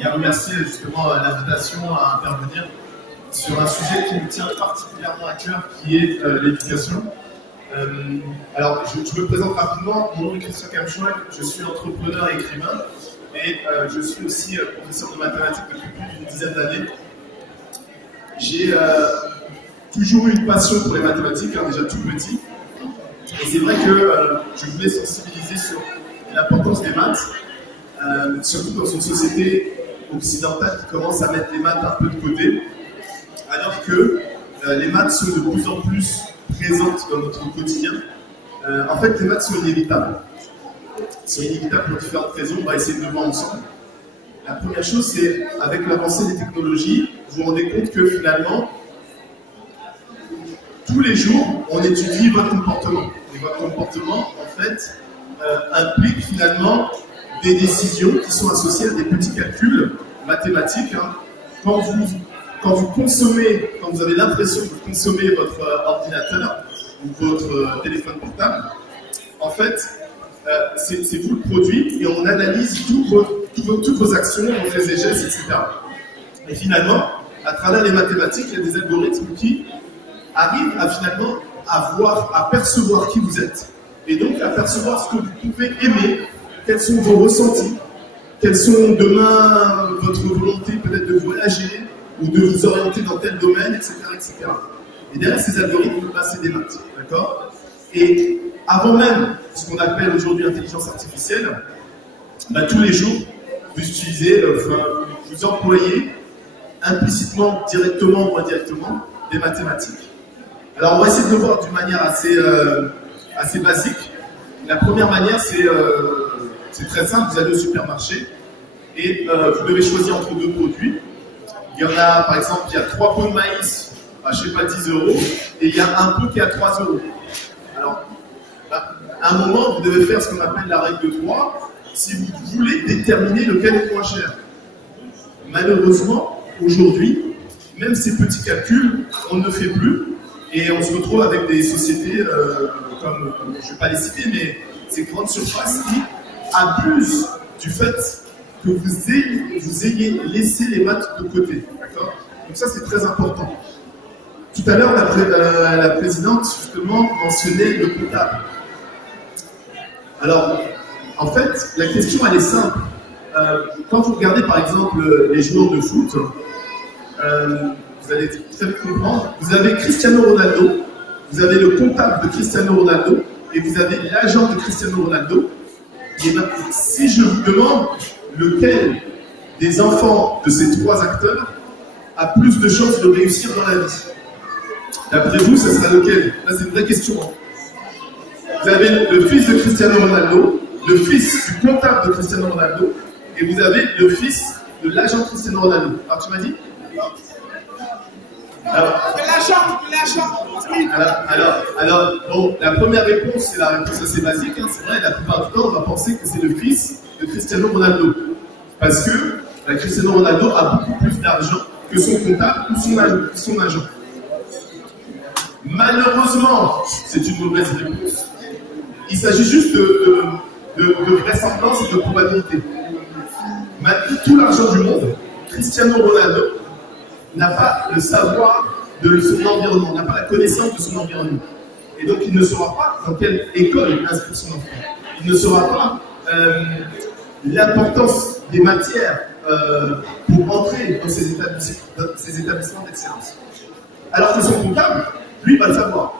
et à remercier justement l'invitation à intervenir sur un sujet qui me tient particulièrement à cœur, qui est l'éducation. Alors, je me présente rapidement. Mon nom est Christian Kamchouak, je suis entrepreneur et écrivain, et je suis aussi professeur de mathématiques depuis plus d'une dizaine d'années. J'ai toujours eu une passion pour les mathématiques, déjà tout petit. Et c'est vrai que je voulais sensibiliser sur l'importance des maths, surtout dans une société occidentale qui commence à mettre les maths un peu de côté, alors que les maths sont de plus en plus présentes dans notre quotidien. En fait, les maths sont inévitables. C'est inévitable pour différentes raisons, on va essayer de le voir ensemble. La première chose, c'est avec l'avancée des technologies, vous vous rendez compte que finalement, tous les jours, on étudie votre comportement. Et votre comportement, en fait, implique finalement des décisions qui sont associées à des petits calculs mathématiques. Quand vous consommez, quand vous avez l'impression de consommer votre ordinateur ou votre téléphone portable, en fait, c'est vous le produit et on analyse toutes vos actions, vos faits et gestes, etc. Et finalement, à travers les mathématiques, il y a des algorithmes qui arrivent à finalement à percevoir qui vous êtes et donc à percevoir ce que vous pouvez aimer, quels sont vos ressentis, quelles sont demain votre volonté peut-être de voyager ou de vous orienter dans tel domaine, etc. etc. Et derrière ces algorithmes, c'est des maths, d'accord? Et avant même ce qu'on appelle aujourd'hui l'intelligence artificielle, tous les jours, vous utilisez, vous employez implicitement, directement ou indirectement, des mathématiques. Alors on va essayer de le voir d'une manière assez basique. La première manière, c'est très simple, vous allez au supermarché et vous devez choisir entre deux produits. Il y en a, par exemple, il y a 3 pots de maïs à, je sais pas, 10 € et il y a un pot qui est à 3 €. Alors, à un moment, vous devez faire ce qu'on appelle la règle de 3 si vous voulez déterminer lequel est moins cher. Malheureusement, aujourd'hui, même ces petits calculs, on ne fait plus et on se retrouve avec des sociétés comme, je ne vais pas les citer, mais ces grandes surfaces qui abusent du fait que vous ayez laissé les maths de côté. D'accord? Donc ça, c'est très important. Tout à l'heure, la présidente, justement, mentionnait le comptable. Alors, en fait, la question, elle est simple. Quand vous regardez, par exemple, les joueurs de foot, vous allez très bien comprendre, vous avez Cristiano Ronaldo, vous avez le comptable de Cristiano Ronaldo, et vous avez l'agent de Cristiano Ronaldo. Et bien, si je vous demande lequel des enfants de ces 3 acteurs a plus de chances de réussir dans la vie, d'après vous, ce sera lequel? Là, c'est une vraie question. Vous avez le fils de Cristiano Ronaldo, le fils du comptable de Cristiano Ronaldo, et vous avez le fils de l'agent de Cristiano Ronaldo. Alors, tu m'as dit? Alors, bon, la première réponse, c'est la réponse assez basique. C'est vrai, la plupart du temps, on va penser que c'est le fils de Cristiano Ronaldo. Parce que Cristiano Ronaldo a beaucoup plus d'argent que son comptable ou son agent. Malheureusement, c'est une mauvaise réponse. Il s'agit juste de vraisemblance et de probabilité. Malgré tout l'argent du monde, Cristiano Ronaldo n'a pas le savoir de son environnement, n'a pas la connaissance de son environnement. Et donc il ne saura pas dans quelle école inscrire son enfant. Il ne saura pas l'importance des matières pour entrer dans ces établissements d'excellence. Alors que son comptable, lui, va le savoir.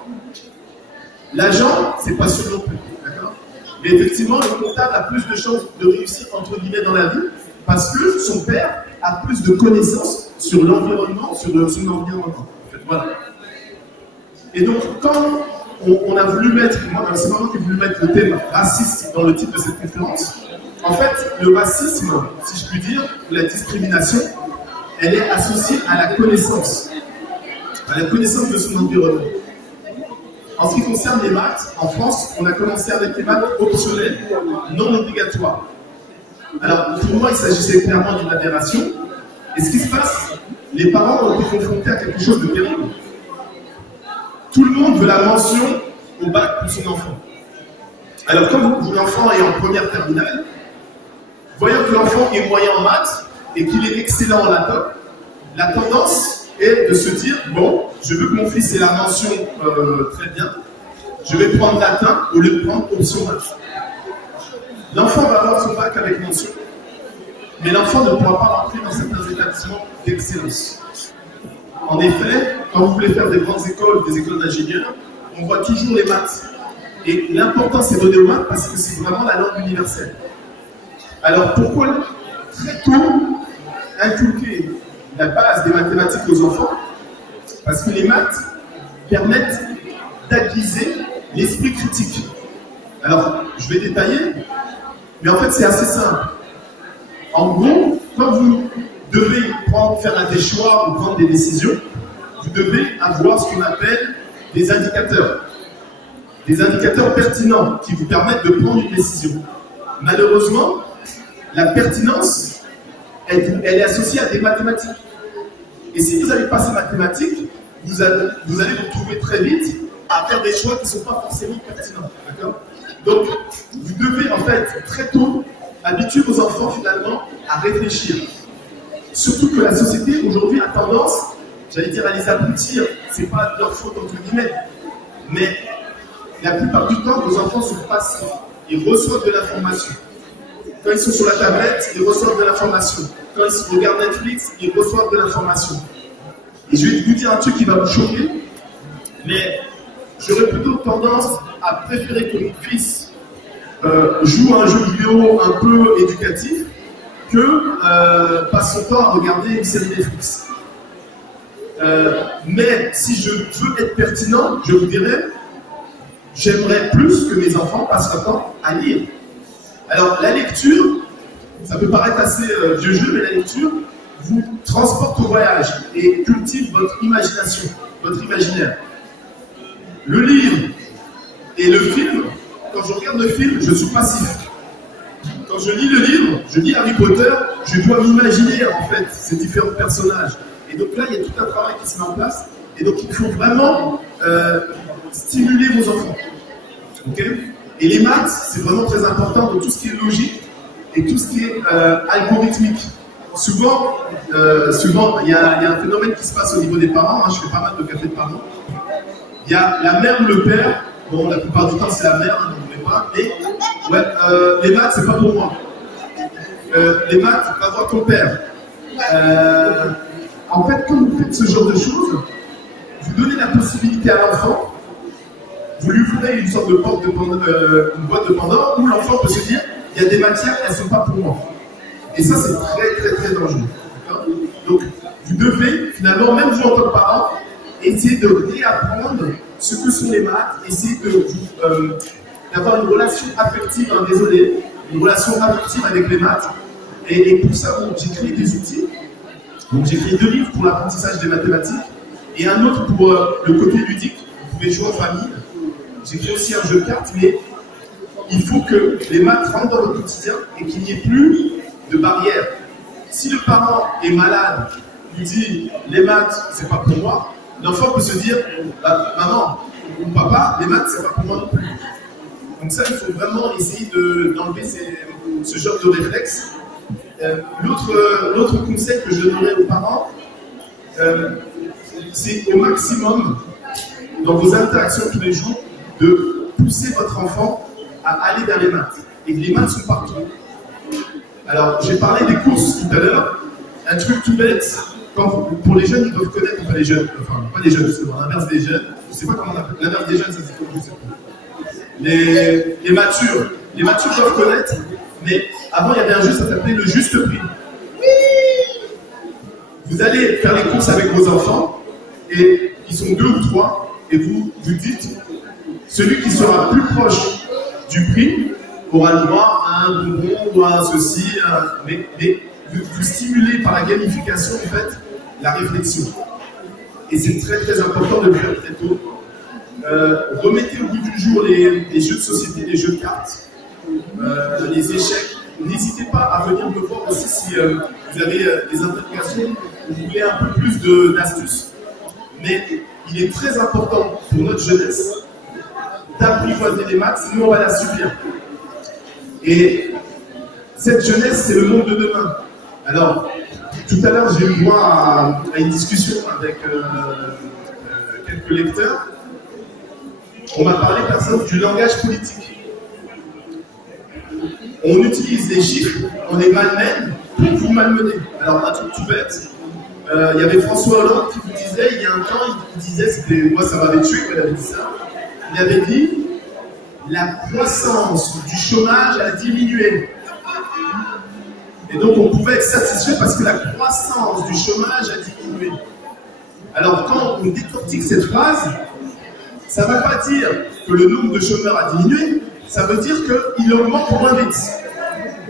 L'agent, c'est pas sûr non plus, d'accord? Mais effectivement, le comptable a plus de chances de réussir, entre guillemets, dans la vie, parce que son père a plus de connaissances sur l'environnement, sur son environnement. En fait, voilà. Et donc, quand on a voulu mettre, c'est moi qui ai voulu mettre le thème raciste dans le titre de cette conférence, en fait, le racisme, si je puis dire, la discrimination, elle est associée à la connaissance de son environnement. En ce qui concerne les maths, en France, on a commencé avec les maths optionnelles, non obligatoires. Alors, pour moi, il s'agissait clairement d'une aberration. Et ce qui se passe, les parents ont été confrontés à quelque chose de terrible. Tout le monde veut la mention au bac pour son enfant. Alors, quand l'enfant est en première terminale, voyant que l'enfant est moyen en maths, et qu'il est excellent en latin, la tendance est de se dire, bon, je veux que mon fils ait la mention très bien, je vais prendre latin au lieu de prendre option maths. L'enfant va avoir son bac avec mention, mais l'enfant ne pourra pas rentrer dans certains établissements d'excellence. En effet, quand vous voulez faire des grandes écoles, des écoles d'ingénieurs, on voit toujours les maths. Et l'important, c'est donner aux maths parce que c'est vraiment la langue universelle. Alors pourquoi très tôt inculquer la base des mathématiques aux enfants? Parce que les maths permettent d'aiguiser l'esprit critique. Alors, je vais détailler, mais en fait, c'est assez simple. En gros, quand vous devez faire des choix ou prendre des décisions, vous devez avoir ce qu'on appelle des indicateurs. Des indicateurs pertinents qui vous permettent de prendre une décision. Malheureusement, la pertinence, elle est associée à des mathématiques. Et si vous n'avez pas ces mathématiques, vous allez vous trouver très vite à faire des choix qui ne sont pas forcément pertinents. Donc, vous devez en fait très tôt habituer vos enfants finalement à réfléchir. Surtout que la société aujourd'hui a tendance, j'allais dire, à les abrutir. C'est pas de leur faute entre guillemets, mais la plupart du temps, vos enfants sont passifs. Ils reçoivent de l'information. Quand ils sont sur la tablette, ils reçoivent de l'information. Quand ils regardent Netflix, ils reçoivent de l'information. Et je vais vous dire un truc qui va vous choquer, mais j'aurais plutôt tendance à préférer que mon fils joue à un jeu vidéo un peu éducatif que passe son temps à regarder une série Netflix. Mais si je veux être pertinent, je vous dirais, j'aimerais plus que mes enfants passent leur temps à lire. Alors, la lecture, ça peut paraître assez vieux jeu, mais la lecture vous transporte au voyage et cultive votre imagination, votre imaginaire. Le livre et le film, quand je regarde le film, je suis passif. Quand je lis le livre, je lis Harry Potter, je dois m'imaginer en fait ces différents personnages. Et donc là, il y a tout un travail qui se met en place. Et donc, il faut vraiment stimuler vos enfants. Okay? Et les maths, c'est vraiment très important dans tout ce qui est logique et tout ce qui est algorithmique. Souvent, il y a un phénomène qui se passe au niveau des parents. Hein, je fais pas mal de café de parents. Il y a la mère ou le père. Bon, la plupart du temps, c'est la mère, hein, ne voulez pas. Mais ouais, les maths, c'est pas pour moi. Les maths, va voir ton père. En fait, quand vous faites ce genre de choses, vous donnez la possibilité à l'enfant, vous lui ouvrez une sorte de porte de une boîte de Pandore où l'enfant peut se dire, il y a des matières, elles ne sont pas pour moi. Et ça, c'est très, très, très dangereux. Donc, vous devez, finalement, même vous en tant que parent, essayer de réapprendre ce que sont les maths, essayer d'avoir une relation affective, hein, désolé, une relation affective avec les maths. Et pour ça, j'ai créé des outils. Donc j'ai créé 2 livres pour l'apprentissage des mathématiques et un autre pour le côté ludique. Vous pouvez jouer en famille. J'ai créé aussi un jeu de cartes, mais il faut que les maths rentrent dans votre quotidien et qu'il n'y ait plus de barrière. Si le parent est malade, lui dit les maths, c'est pas pour moi, l'enfant peut se dire maman ou papa, les maths, c'est pas pour moi non plus. Donc ça, il faut vraiment essayer d'enlever ce genre de réflexe. L'autre conseil que je donnerais aux parents, c'est au maximum, dans vos interactions tous les jours, de pousser votre enfant à aller vers les maths. Et les maths sont partout. Alors, j'ai parlé des courses tout à l'heure. Un truc tout bête, pour les jeunes, ils doivent connaître, enfin les jeunes, enfin pas les jeunes, c'est l'inverse des jeunes. Je ne sais pas comment on appelle, l'inverse des jeunes, ça c'est comment je sais pas. Les matures. Les matures doivent connaître. Mais avant, il y avait un jeu, ça s'appelait le juste prix. Vous allez faire les courses avec vos enfants, et ils sont 2 ou 3, et vous dites, celui qui sera plus proche du prix aura le droit à un bonbon ou à un ceci, mais vous stimulez par la gamification, en fait, la réflexion. Et c'est très très important de le faire très tôt. Remettez au bout du jour les jeux de société, les jeux de cartes. Les échecs, n'hésitez pas à venir me voir aussi si vous avez des interrogations ou vous voulez un peu plus d'astuces. Mais il est très important pour notre jeunesse d'apprivoiser les maths, sinon on va la subir. Et cette jeunesse, c'est le monde de demain. Alors, tout à l'heure, j'ai eu droit à une discussion avec quelques lecteurs. On m'a parlé, par exemple, du langage politique. On utilise les chiffres, on les malmène pour vous malmener. Alors, un truc tout bête, il y avait François Hollande qui vous disait, il y a un temps, il disait, moi ça m'avait tué quand il avait dit ça, il avait dit, la croissance du chômage a diminué. Et donc on pouvait être satisfait parce que la croissance du chômage a diminué. Alors quand on décortique cette phrase, ça ne veut pas dire que le nombre de chômeurs a diminué, ça veut dire qu'il augmente moins vite.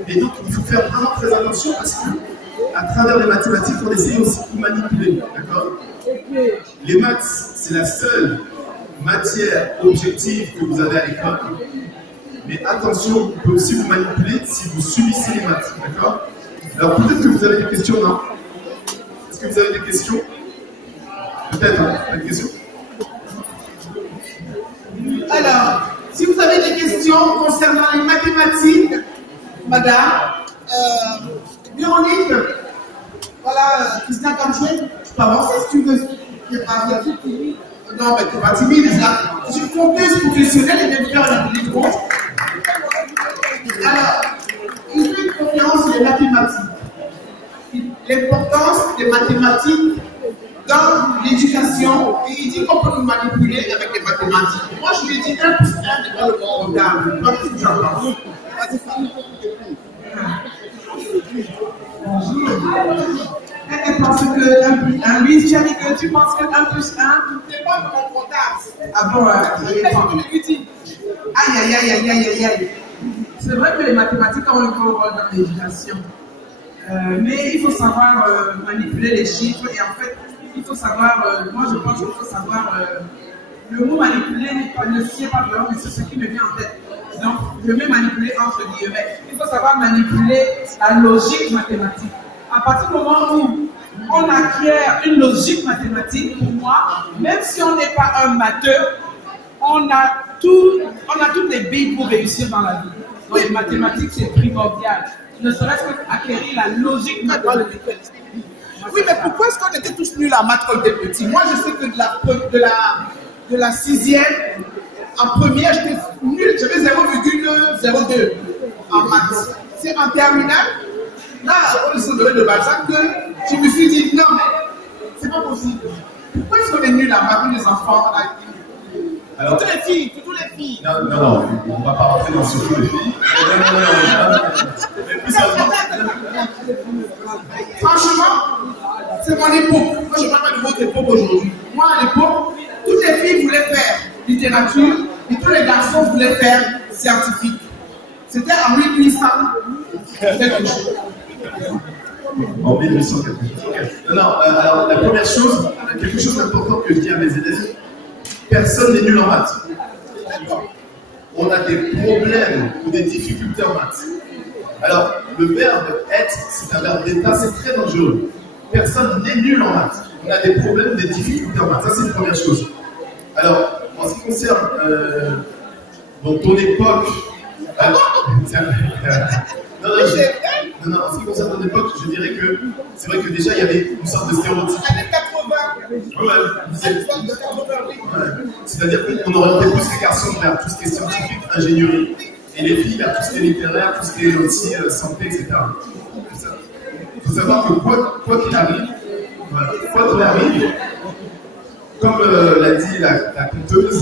Et donc il faut faire vraiment très attention parce que à travers les mathématiques, on essaye aussi de manipuler. D'accord ? Les maths, c'est la seule matière objective que vous avez à l'école. Mais attention, on peut aussi vous manipuler si vous subissez les maths. D'accord ? Alors peut-être que vous avez des questions, non ? Est-ce que vous avez des questions ? Peut-être, hein ? Pas de questions ? Alors, si vous avez des questions concernant les mathématiques, madame, Véronique, voilà, Christian Canchouet, tu peux avancer si tu veux. Tu n'es pas timide. Non, mais tu n'es pas timide, là. Je suis conteuse professionnelle et viens faire la petite compte. Alors, il fait une conférence sur les mathématiques. L'importance des mathématiques dans l'éducation, et il dit qu'on peut nous manipuler avec les mathématiques. Moi, je lui ai dit 1 plus 1 n'est pas le bon comptable. Pas que tu en penses. Bonjour. Elle pense que 1 plus 1, lui, tu as dit que tu penses que 1 plus 1 n'est pas le bon comptable. Ah bon, aïe, aïe, aïe, aïe, aïe, aïe. C'est vrai que les mathématiques ont un gros rôle dans l'éducation. Mais il faut savoir manipuler les chiffres et en fait, il faut savoir, moi je pense qu'il faut savoir, le mot manipuler ne sied pas vraiment, mais c'est ce qui me vient en tête. Donc, je mets manipuler entre guillemets. Il faut savoir manipuler la logique mathématique. À partir du moment où on acquiert une logique mathématique, pour moi, même si on n'est pas un matheux, on a toutes les billes pour réussir dans la vie. Donc, les mathématiques, c'est primordial. Ne serait-ce qu'acquérir la logique mathématique. Oui, mais pourquoi est-ce qu'on était tous nuls en maths quand on était petits? Moi, je sais que de la 6e, en première, j'étais nul. J'avais 0,02 en maths. C'est en terminale, là, on se donnait de Balzac, que je me suis dit, non, mais c'est pas possible. Pourquoi est-ce qu'on est nuls en maths, les enfants? Alors, toutes les filles, toutes les filles. Non, on ne va pas rentrer dans ce jeu, les filles. Franchement, c'est mon époque. Moi, je ne parle pas de votre époque aujourd'hui. Moi, à l'époque, toutes les filles voulaient faire littérature et tous les garçons voulaient faire scientifique. C'était en 1800. En 1800. Non, alors la première chose, quelque chose d'important que je dis à mes élèves, personne n'est nul en maths. On a des problèmes ou des difficultés en maths. Alors, le verbe être, c'est un verbe d'état, c'est très dangereux. Personne n'est nul en maths. On a des problèmes, des difficultés en maths. Ça, c'est une première chose. Alors, en ce qui concerne ton époque, non, en ce qui concerne ton époque, je dirais que c'est vrai que déjà il y avait une sorte de stéréotype. Années 80. Ouais. C'est-à-dire qu'on orientait plus les garçons vers tout ce qui est scientifique, ingénierie, et les filles vers tout ce qui est littéraire, tout ce qui est aussi santé, etc. Il faut savoir que quoi qu'il arrive, comme l'a dit la conteuse,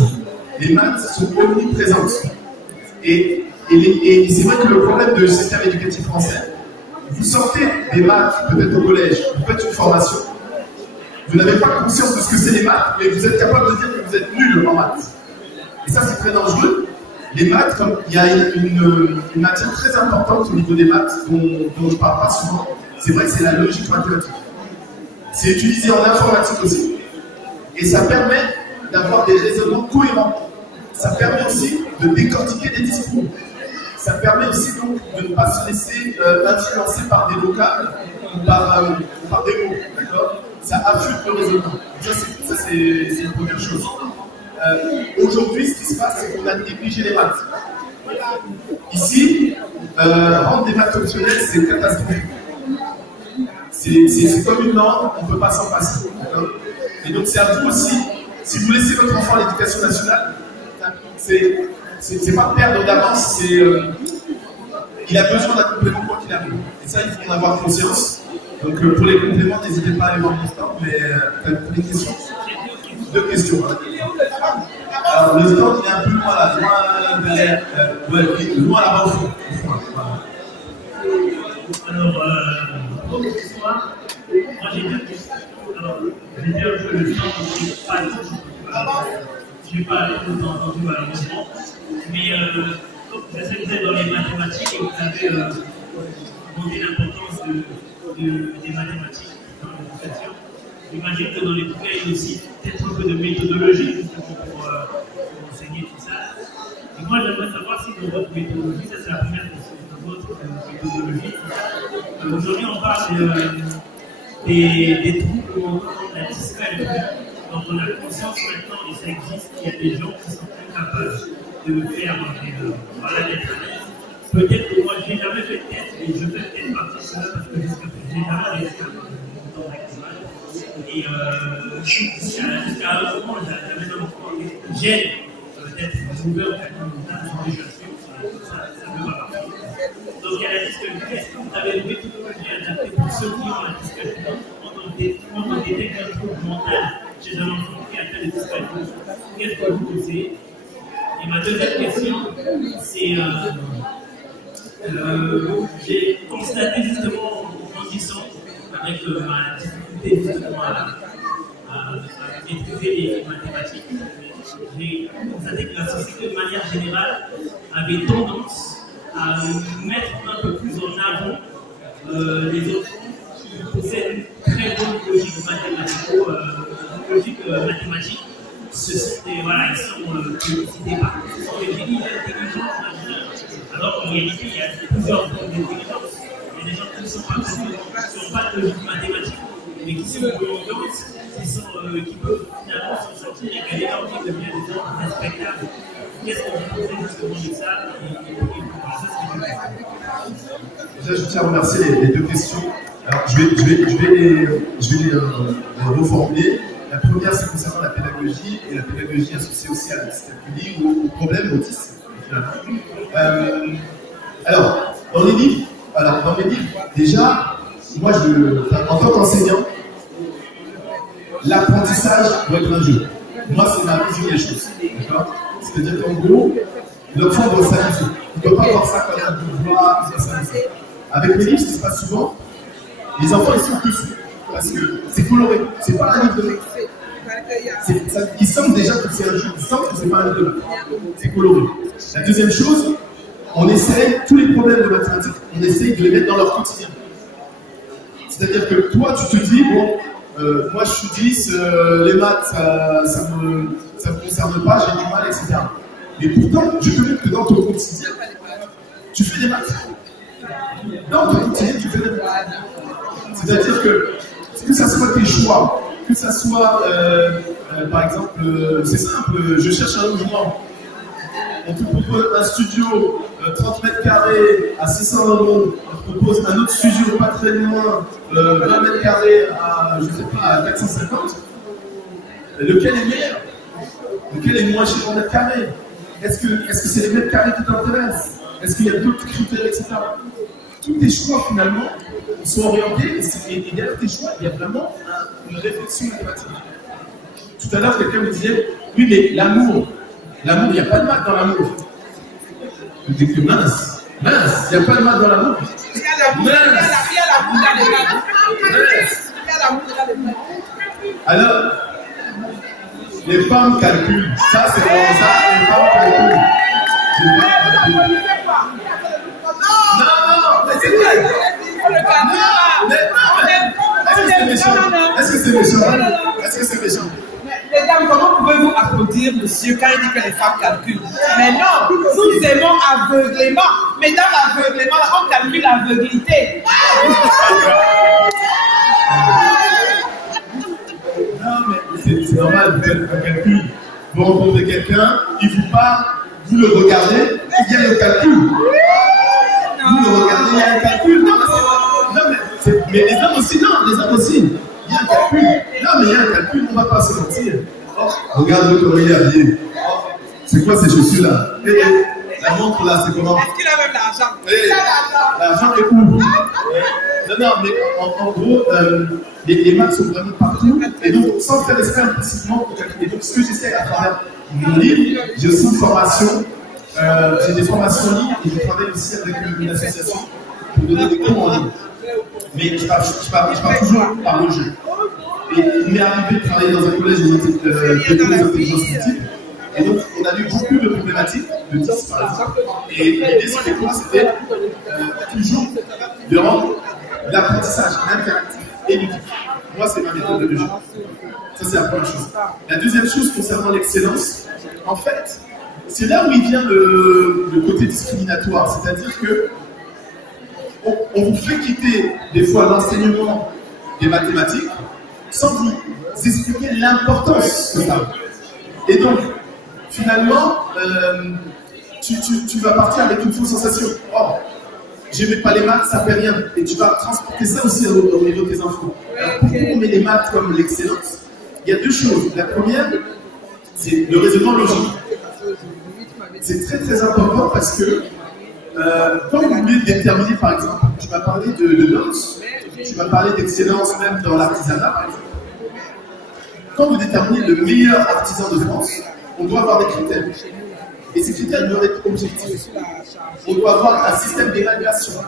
les maths sont omniprésentes. Et c'est vrai que le problème du système éducatif français, vous sortez des maths, peut-être au collège, vous faites une formation, vous n'avez pas conscience de ce que c'est les maths, mais vous êtes capable de dire que vous êtes nul en maths. Et ça, c'est très dangereux. Les maths, comme il y a une matière très importante au niveau des maths dont je ne parle pas souvent, c'est vrai que c'est la logique mathématique. C'est utilisé en informatique aussi. Et ça permet d'avoir des raisonnements cohérents. Ça permet aussi de décortiquer des discours. Ça permet aussi donc de ne pas se laisser influencer par des vocables ou par des mots. D'accord ? Ça affûte le raisonnement. Ça, c'est une première chose. Aujourd'hui, ce qui se passe, c'est qu'on a négligé les maths. Ici, rendre des maths optionnelles, c'est catastrophique. C'est comme une langue, on ne peut pas s'en passer. Et donc c'est à vous aussi, si vous laissez votre enfant à l'éducation nationale, c'est pas perdre d'avance, il a besoin d'un complément quoi qu'il arrive. Et ça, il faut en avoir conscience. Donc pour les compléments, n'hésitez pas à aller voir mon stand, mais tu as des questions? 2 questions. Alors le stand, il est un peu loin là, loin là-bas au fond. Alors, bonsoir. Moi j'ai 2 questions. Alors, je vais dire que le stand, je n'ai pas entendu malheureusement, mais je sais que vous êtes dans les mathématiques et vous avez montré l'importance des mathématiques dans l'éducation. J'imagine que dans les bouquins, il y a aussi peut-être un peu de méthodologie justement pour enseigner tout ça. Et moi, j'aimerais savoir si dans votre méthodologie, ça c'est la première question, dans votre méthodologie, aujourd'hui on parle des troubles mentaux, de la dyscalculie. Donc on a conscience maintenant, et ça existe, qu'il y a des gens qui sont incapables de faire voilà, des analyses. Peut-être que moi, je n'ai jamais fait de test, et je fais peut-être partie de cela parce que jusqu'à j'ai jamais réussi à faire dans l'activage. Et jusqu'à un moment, j'avais même encore des gènes d'être ouvert au calcul mental, je suis, ça ne peut pas marcher. Donc il y a la dyscalculie. Est-ce que vous avez une méthodologie adaptée pour ceux qui ont la dyscalculie? Quand on détecte un trouble mental chez un enfant qui a atteint la dyscalculie, qu'est-ce que vous conseillez? Et ma deuxième question, c'est j'ai constaté justement en grandissant avec ma difficulté justement à maîtriser les mathématiques, j'ai constaté que la société de manière générale avait tendance à mettre un peu plus en avant les enfants qui possèdent une très bonne logique mathématique. Ce sont des, voilà, ils sont publicités partout, ce sont des génies d'intelligence. Alors qu'en réalité, il y a plusieurs formes d'intelligence. Il y a des gens qui ne sont pas de logique mathématique, mais qui sont brillantes, qui peuvent finalement s'en sortir et gagner leur vie, devenir des gens respectables. Qu'est-ce que vous pensez justement de ça? Déjà, je tiens à remercier les 2 questions. Alors, je vais les reformuler. La première, c'est concernant la pédagogie, et la pédagogie associée aussi à la dyscalculie ou au problème autisme. Alors, dans les livres, déjà, moi, en tant qu'enseignant, l'apprentissage doit être un jeu. Moi, c'est ma vision des choses. C'est-à-dire qu'en gros, l'enfant doit s'amuser. Il ne doit pas voir ça comme un devoir, il doit s'amuser. Avec les livres, ce qui se passe souvent, les enfants, ils sont plus. Parce que c'est coloré, c'est pas un livre de maths. Ils sentent déjà que c'est un jeu, ils sentent que c'est pas un livre de maths. C'est coloré. La deuxième chose, on essaie, tous les problèmes de mathématiques, on essaie de les mettre dans leur quotidien. C'est-à-dire que toi, tu te dis, bon, moi je suis 10, les maths, ça me concerne pas, j'ai du mal, etc. Mais pourtant, je te dis que dans ton quotidien, tu fais des maths. Dans ton quotidien, tu fais des maths. C'est-à-dire que ça soit tes choix, que ça soit, par exemple, c'est simple, je cherche un logement, on te propose un studio 30 mètres carrés à 600 €, on te propose un autre studio pas très loin, 20 mètres carrés à, je sais pas, à 450, lequel est meilleur? Lequel est moins cher en mètres carrés? Est-ce que c'est les mètres carrés qui t'intéressent? Est-ce qu'il y a d'autres critères, etc. Tous tes choix, finalement, sont orientés, et derrière tes choix, il y a vraiment une réflexion mathématique. Tout à l'heure, quelqu'un me disait, oui, mais l'amour, il n'y a pas de maths dans l'amour. Je dis que mince, il n'y a pas de maths dans l'amour. Il y a l'amour dans les maths. Alors, les femmes calculent. Ça, c'est vraiment ça, les femmes calculent. Non, mais c'est vrai. Est-ce que c'est méchant? Est-ce que c'est méchant? Mesdames, comment pouvez-vous applaudir monsieur quand il dit que les femmes calculent? Mais non, nous aimons aveuglément. Mais dans l'aveuglément, on calcule l'aveuglité. Non, mais c'est normal, vous faites un calcul. Vous rencontrez quelqu'un, il vous parle, vous le regardez, il y a le calcul. Vous le regardez, il y a le calcul. Non, mais les hommes aussi, non. Regarde-le comment il est habillé. C'est quoi ces chaussures-là? La montre là, c'est comment? Est-ce qu'il a même l'argent? L'argent est où? Non, mais en gros, les maths sont vraiment partout. Et donc, sans faire esprit implicitement, et donc ce que j'essaie à travers mon livre, j'ai aussi une formation, j'ai des formations en ligne et je travaille aussi avec une association pour donner des cours en ligne. Mais je pars toujours par le jeu. Et il m'est arrivé de travailler dans un collège d'intelligence multiple. Et donc, on a eu beaucoup de problématiques, de 10 par exemple. Et l'idée, c'était quoi? C'était toujours de rendre l'apprentissage interactif et ludique. Moi, c'est ma méthode de jeu. Ça, c'est la première chose. La deuxième chose concernant l'excellence, en fait, c'est là où il vient le côté discriminatoire. C'est-à-dire que on vous fait quitter des fois l'enseignement des mathématiques sans vous expliquer l'importance de ça. Et donc, finalement, tu vas partir avec une fausse sensation. Oh, j'aimais pas les maths, ça fait rien. Et tu vas transporter ça aussi au niveau de tes enfants. Alors, pourquoi on met les maths comme l'excellence? Il y a deux choses. La première, c'est le raisonnement logique. C'est très très important parce que quand vous voulez déterminer, par exemple, tu vas parler de danse, tu vas parler d'excellence même dans l'artisanat, par exemple. Quand vous déterminez le meilleur artisan de France, on doit avoir des critères. Et ces critères doivent être objectifs. On doit avoir un système d'évaluation.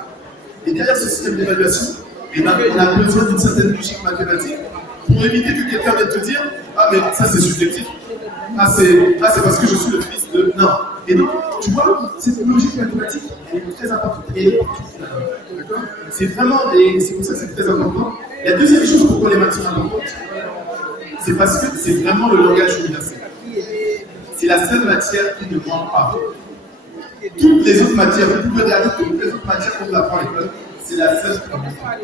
Et derrière ce système d'évaluation, on a besoin d'une certaine logique mathématique pour éviter que quelqu'un vienne te dire « Ah, mais ça c'est subjectif. Ah, c'est parce que je suis le fils de... » Non. Et donc, tu vois, cette logique mathématique, elle est très importante. C'est vraiment, et c'est pour ça que c'est très important. La deuxième chose pourquoi les maths sont importantes, c'est parce que c'est vraiment le langage universel. C'est la seule matière qui ne ment pas. Toutes les autres matières, vous pouvez regarder toutes les autres matières qu'on apprend à l'école, c'est la seule qui ne ment pas.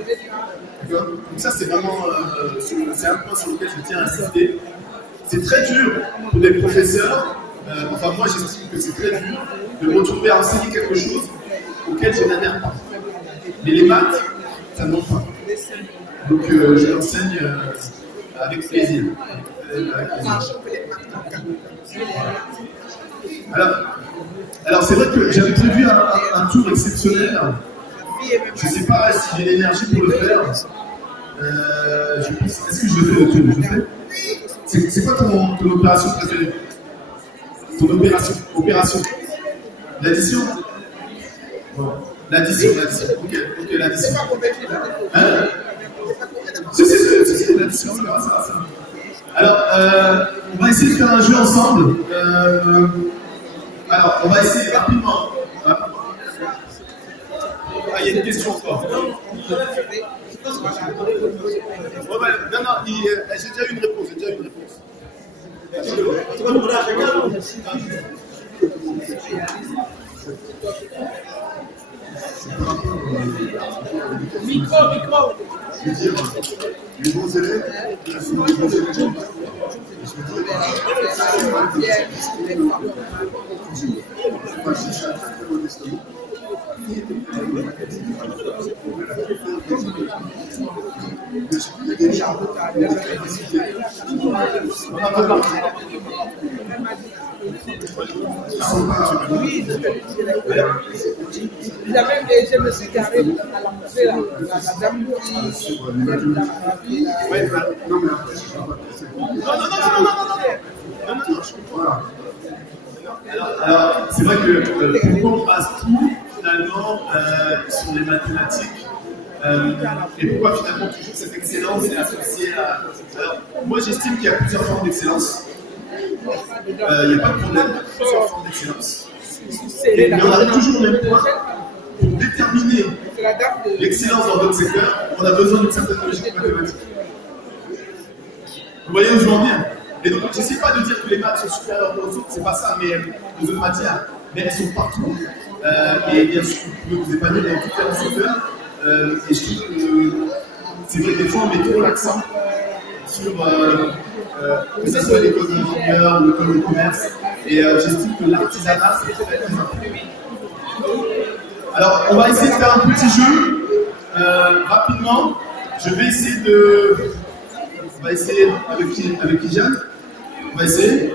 D'accord? Donc ça, c'est vraiment, c'est un point sur lequel je tiens à insister. C'est très dur pour les professeurs, enfin moi j'estime que c'est très dur de me retrouver à enseigner quelque chose auquel je n'adhère pas. Mais les maths, ça ne ment pas. Donc je l'enseigne avec plaisir. Alors c'est vrai que j'avais prévu un tour exceptionnel. Je ne sais pas si j'ai l'énergie pour le faire. Est-ce que je le fais le tour? Je le fais. C'est quoi ton opération préférée? Ton opération? L'addition? Bon. L'addition. Ok, l'addition. Hein? Si, l'addition, ça. Alors, on va essayer de faire un jeu ensemble. Alors, on va essayer rapidement. Ah, il y a une question encore. Non, j'ai déjà eu une réponse. Micro. Je veux dire, les bons élèves sont les bons élèves. Je veux dire, si chacun très modestement, il a même des me suis carré à la musée, la dame non, mais après, je non. Alors, c'est vrai que pourquoi on passe tout finalement sur les mathématiques et pourquoi finalement toujours cette excellence est associée à... Alors, moi j'estime qu'il y a plusieurs formes d'excellence. Il n'y a pas de problème, il y a plusieurs formes d'excellence. Mais on arrive toujours au même point. Pour déterminer l'excellence dans votre secteur, on a besoin d'une certaine logique mathématique. Vous voyez où je veux en venir? Et donc, je n'essaie pas de dire que les maths sont supérieures aux autres, c'est pas ça, mais aux autres matières. Mais elles sont partout. Et bien sûr, vous pouvez vous épanouir dans différents secteurs. Et je trouve que c'est vrai que des fois, on met trop l'accent sur que ce soit l'école d'ingénieur ou l'école de commerce. Et j'estime que l'artisanat, c'est très très important. Alors, on va essayer de faire un petit jeu rapidement. Je vais essayer de. On va essayer avec Kijane. On va essayer.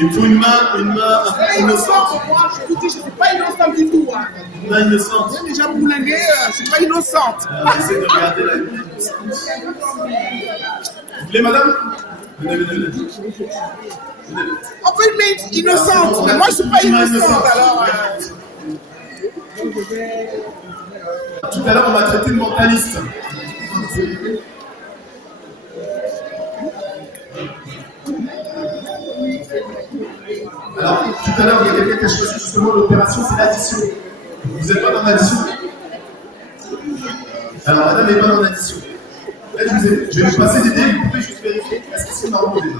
Il faut une main un peu innocente. Moi, écoutez, je ne suis pas innocente du tout. Hein. Une main innocente. J'ai déjà boulangé, je ne suis pas innocente. Essayez de regarder la lumière. Vous voulez, madame? Venez. On peut une main innocente, mais moi, je ne suis pas innocente. Alors, tout à l'heure, on m'a traité de mentaliste. Alors, tout à l'heure, il y a quelqu'un qui a choisi justement l'opération, c'est l'addition. Vous n'êtes pas dans l'addition? Alors, madame n'est pas dans l'addition. Là, je vais vous passer des dés, vous pouvez juste vérifier est-ce que c'est normal déjà.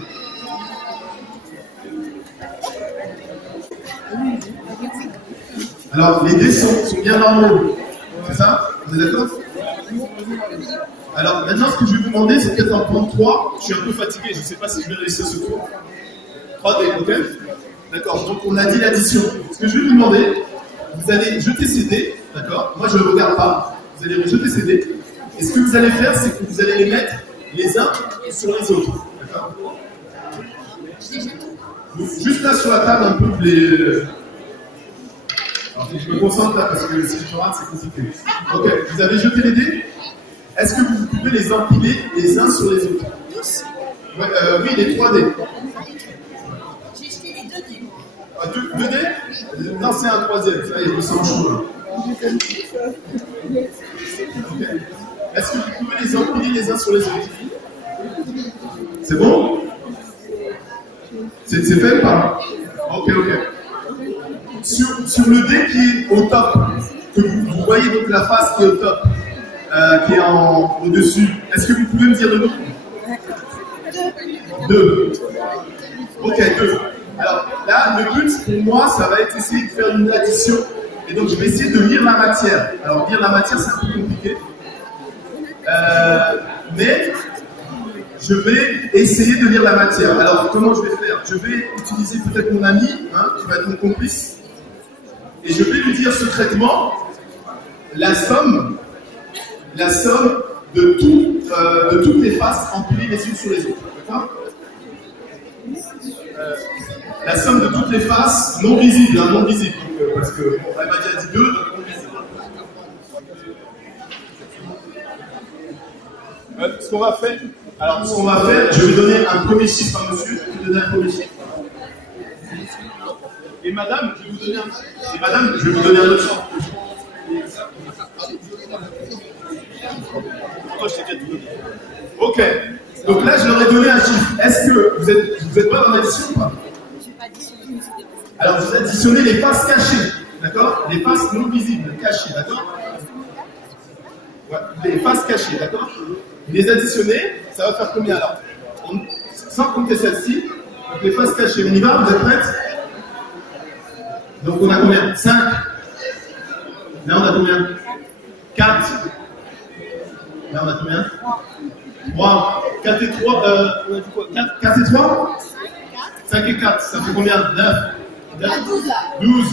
Alors, les dés sont bien normaux. C'est ça? Vous êtes d'accord? Alors, maintenant, ce que je vais vous demander, c'est peut-être en prendre 3. Je suis un peu fatigué, je ne sais pas si je vais réussir ce tour. 3 dés, ok? D'accord, donc on a dit l'addition. Ce que je vais vous demander, vous allez jeter ces dés, d'accord? Moi, je ne regarde pas. Vous allez jeter ces dés. Et ce que vous allez faire, c'est que vous allez les mettre les uns sur les autres. D'accord? Juste là sur la table, un peu les. Alors, je me concentre là parce que si je rate, c'est compliqué. Ok, vous avez jeté les dés? Est-ce que vous pouvez les empiler les uns sur les autres? Ouais, oui, les 3 dés. J'ai jeté les 2 dés. Ah, 2 dés? Non, c'est un 3e. Ça y est, je me sens chaud là. Okay. Est-ce que vous pouvez les empiler les uns sur les autres? C'est bon? C'est fait ou pas? Ok. Sur le dé qui est au top, que vous voyez donc la face qui est au top, qui est au-dessus, est-ce que vous pouvez me dire le nom? 2. Ok, 2. Alors là, le but pour moi, ça va être essayer de faire une addition. Et donc je vais essayer de lire la matière. Alors lire la matière, c'est un peu compliqué. Mais je vais essayer de lire la matière. Alors comment je vais faire? Je vais utiliser peut-être mon ami, qui va être mon complice. Et je vais lui dire secrètement la somme de toutes les faces empilées les unes sur les autres. D'accord? La somme de toutes les faces non visibles, non visibles. Donc, parce que elle m'a déjà dit 2, donc non visibles. Ce qu'on va faire, je vais donner un premier chiffre à monsieur, je vais donner un premier chiffre. Et madame, je vais vous donner un autre chiffre. Ok. Donc là, je leur ai donné un chiffre. Est-ce que vous êtes pas dans l'addition ou pas? Alors, vous additionnez les faces cachées, d'accord? Les faces non visibles, cachées, d'accord? Ouais, les faces cachées, d'accord? Vous les additionnez, ça va faire combien alors? Sans compter celle-ci, donc les faces cachées. On y va, vous êtes prêtes? Donc on a combien? 5. Là on a combien? 4. Là on a combien? 3. 4 et 3, on a dit quoi? 4 et 3? 5 et 4, ça fait combien? 9. 12.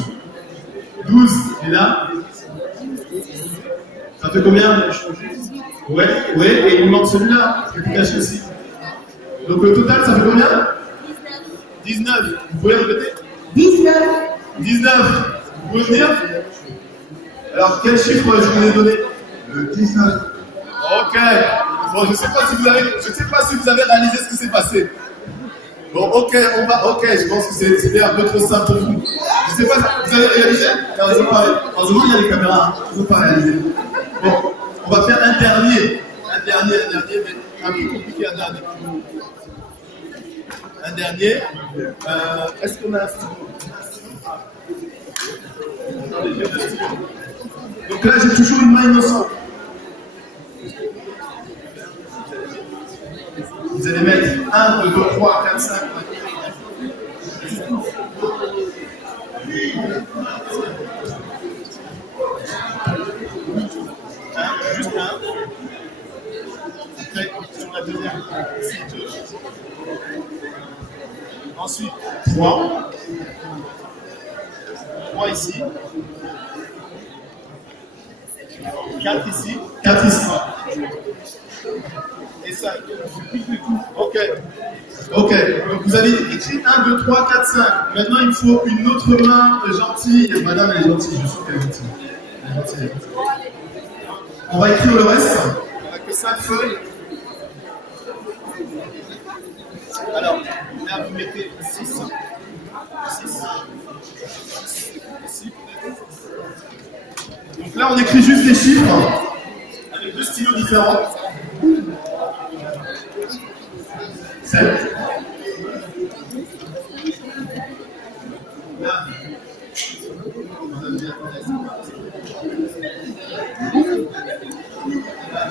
12. Et là? Ça fait combien? Ouais, et il manque celui-là, qui est caché aussi. Donc le total, ça fait combien? 19. Vous pouvez répéter? 19. Vous pouvez me dire? Alors, quel chiffre je vous ai donné? Le 19. Ok. Bon, je ne sais pas si vous avez réalisé ce qui s'est passé. Bon, ok, je pense que c'était un peu trop simple pour vous. Je ne sais pas, vous avez réalisé? Non, heureusement, il y a les caméras, ils n'ont pas réalisé. Bon, on va faire un dernier, mais un peu compliqué, un dernier. Est-ce qu'on a un stylo? Donc là, j'ai toujours une main innocente. Vous allez mettre 1, 2, 3, 4, 5. Juste un. Après, sur la deuxième, c'est 2. Ensuite, 3. 3 ici. 4 ici. 4 ici. et 5. Ok. Ok. Donc vous avez écrit 1, 2, 3, 4, 5. Maintenant, il faut une autre main gentille. Madame, elle est gentille. Je suis qu'elle est gentille. Elle est gentille, elle est gentille. On va écrire le reste. On n'a que 5 feuilles. Alors, là, vous mettez 6. 6. Ici. Donc là, on écrit juste des chiffres avec 2 stylos différents. 7. Là,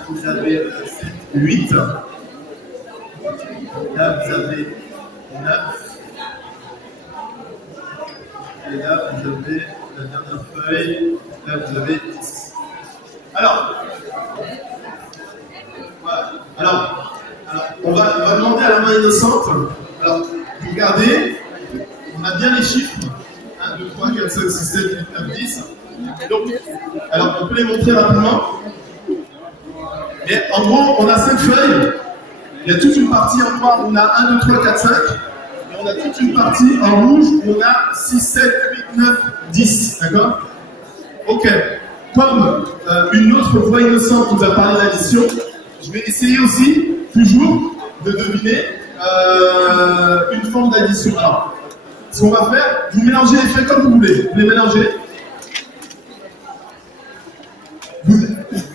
vous avez 8. Là, vous avez 9. Et là, vous avez la dernière feuille. Là, vous avez 10. Alors, voilà. Alors on va demander à la main innocente. Alors, vous regardez, on a bien les chiffres. 1, 2, 3, 4, 5, 6, 7, 8, 9, 10. Donc, alors, on peut les montrer rapidement. Et en gros, on a 5 feuilles. Il y a toute une partie en noir où on a 1, 2, 3, 4, 5. Et on a toute une partie en rouge où on a 6, 7, 8, 9, 10. D'accord? Ok. Comme une autre voix innocente nous a parlé d'addition, je vais essayer aussi, toujours, de deviner une forme d'addition. Alors, ce qu'on va faire, vous mélangez les faits comme vous voulez. Vous les mélangez.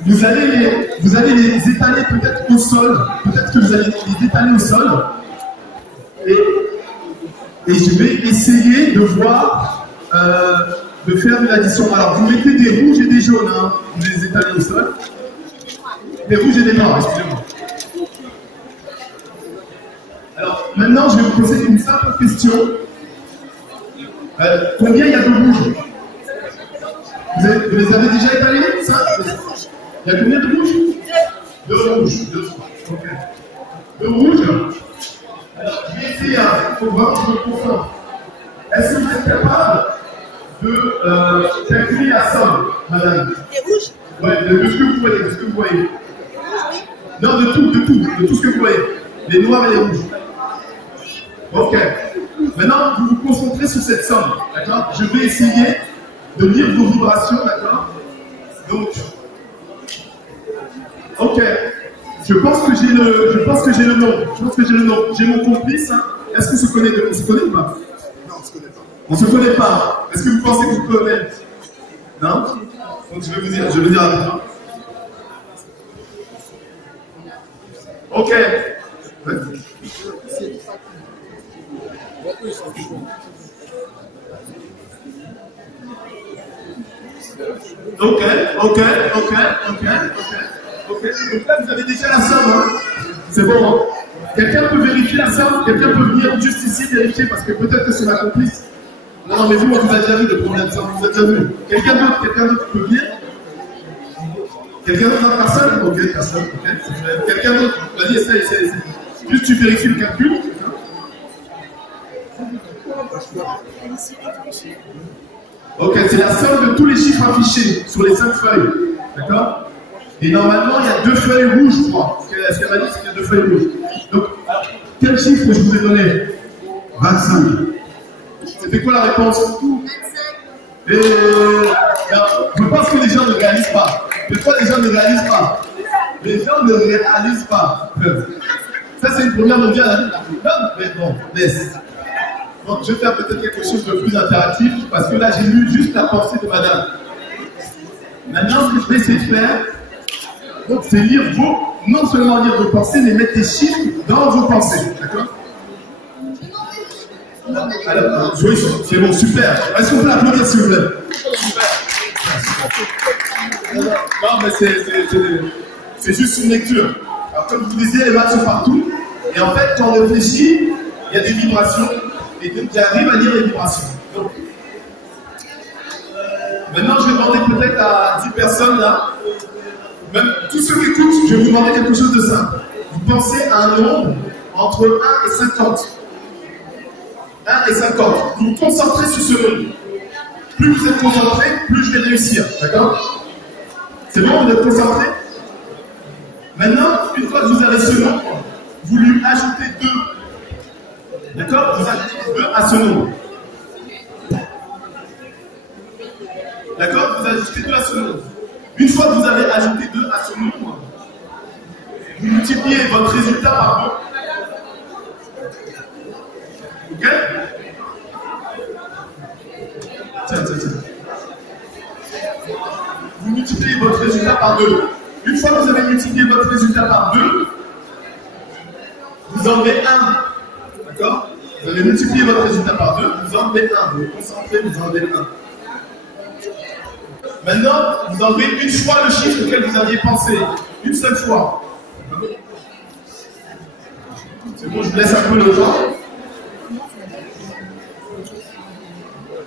Vous allez les étaler peut-être au sol. Peut-être que vous allez les étaler au sol. Et je vais essayer de voir, de faire une addition. Alors, vous mettez des rouges et des jaunes. Hein. Vous les étalez au sol. Des rouges et des noirs, excusez-moi. Alors, maintenant, je vais vous poser une simple question. Combien il y a de rouges? Vous les avez déjà étalés, ça? Il y a combien de rouges? Deux rouges. Deux. Ok. Deux rouges. Alors, je vais essayer, il faut vraiment que je me concentre. Est-ce que vous êtes capable de calculer la somme, madame? Des rouges? Ouais, de ce que vous voyez, de ce que vous voyez. Non, de tout ce que vous voyez. Les noirs et les rouges. Ok. Maintenant, vous vous concentrez sur cette somme, d'accord? Je vais essayer de lire vos vibrations, d'accord? Donc, ok. Je pense que j'ai le nom. J'ai mon complice. Hein. Est-ce qu'on se connaît ou pas? Non, on ne se connaît pas. On se connaît pas. Est-ce que vous pensez que vous connaissez? Non? Donc je vais vous dire avec toi. Ok. Ouais. Ok. Donc là, vous avez déjà la somme. Hein. C'est bon. Hein. Quelqu'un peut vérifier la somme? Quelqu'un peut venir juste ici vérifier parce que peut-être que c'est ma complice. Non, mais vous, on vous a déjà vu de combien de somme? Vous avez déjà vu. Quelqu'un d'autre peut venir? Quelqu'un d'autre, personne? Ok, personne. Okay. Quelqu'un d'autre? Vas-y, essaye. Juste tu vérifies le calcul. Ok, c'est la somme de tous les chiffres affichés sur les 5 feuilles. D'accord? Et normalement, il y a 2 feuilles rouges, je crois. Ce qu'elle m'a dit, c'est qu'il y a 2 feuilles rouges. Donc, quel chiffre je vous ai donné? 25. C'était quoi la réponse? 25. Et je pense que les gens ne réalisent pas. Pourquoi les gens ne réalisent pas? Les gens ne réalisent pas. Ça, c'est une première mondiale. Mais bon, laisse. Donc, je vais faire peut-être quelque chose de plus interactif parce que là, j'ai lu juste la pensée de madame. Maintenant, ce que je vais essayer de faire, c'est lire non seulement lire vos pensées, mais mettre des chiffres dans vos pensées. D'accord? Alors, oui, c'est bon, super. Est-ce qu'on peut l'applaudir, s'il vous plaît? Super. Non, mais c'est juste une lecture. Alors, comme vous disiez, les maths sont partout. Et en fait, quand on réfléchit, il y a des vibrations. Et donc, j'arrive à lire les vibrations. Donc, maintenant, je vais demander peut-être à 10 personnes là. Même tous ceux qui écoutent, je vais vous demander quelque chose de simple. Vous pensez à un nombre entre 1 et 50. 1 et 50. Vous vous concentrez sur ce nombre. Plus vous êtes concentré, plus je vais réussir. D'accord? C'est bon, vous êtes concentré? Maintenant, une fois que vous avez ce nombre, vous lui ajoutez 2. D'accord? Vous ajoutez 2 à ce nombre. D'accord? Vous ajoutez 2 à ce nombre. Une fois que vous avez ajouté 2 à ce nombre, vous multipliez votre résultat par 2. Ok? Tiens. Vous multipliez votre résultat par 2. Une fois que vous avez multiplié votre résultat par 2, vous enlevez 1. D'accord? Vous avez multiplié votre résultat par 2, vous enlevez 1. Vous vous concentrez, vous enlevez 1. Maintenant, vous enlevez une fois le chiffre auquel vous aviez pensé. Une seule fois. C'est bon, je vous laisse un peu le temps.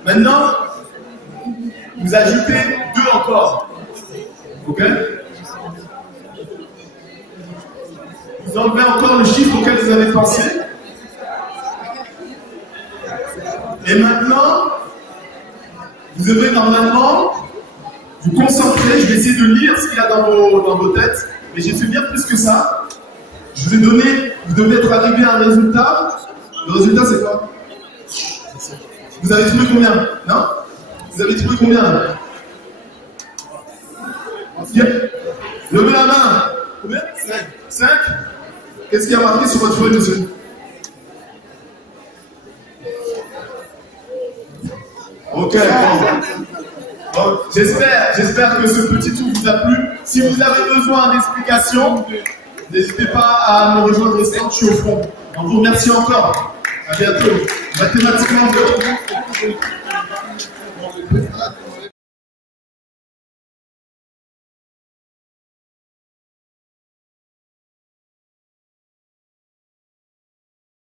Maintenant, vous ajoutez 2 encore. Ok? Vous enlevez encore le chiffre auquel vous avez pensé. Et maintenant, vous devez normalement vous concentrer. Je vais essayer de lire ce qu'il y a dans vos têtes. Mais j'ai fait bien plus que ça. Je vous ai donné, vous devez être arrivé à un résultat. Le résultat, c'est quoi? Vous avez trouvé combien? Non? Vous avez trouvé combien? Levez la main. Combien? 5. Qu'est-ce qui a marqué sur votre feuille, monsieur? Ok, bon. J'espère que ce petit tour vous a plu. Si vous avez besoin d'explications, n'hésitez pas à me rejoindre au stand, je suis au fond. On vous remercie encore. À bientôt. Mathématiquement,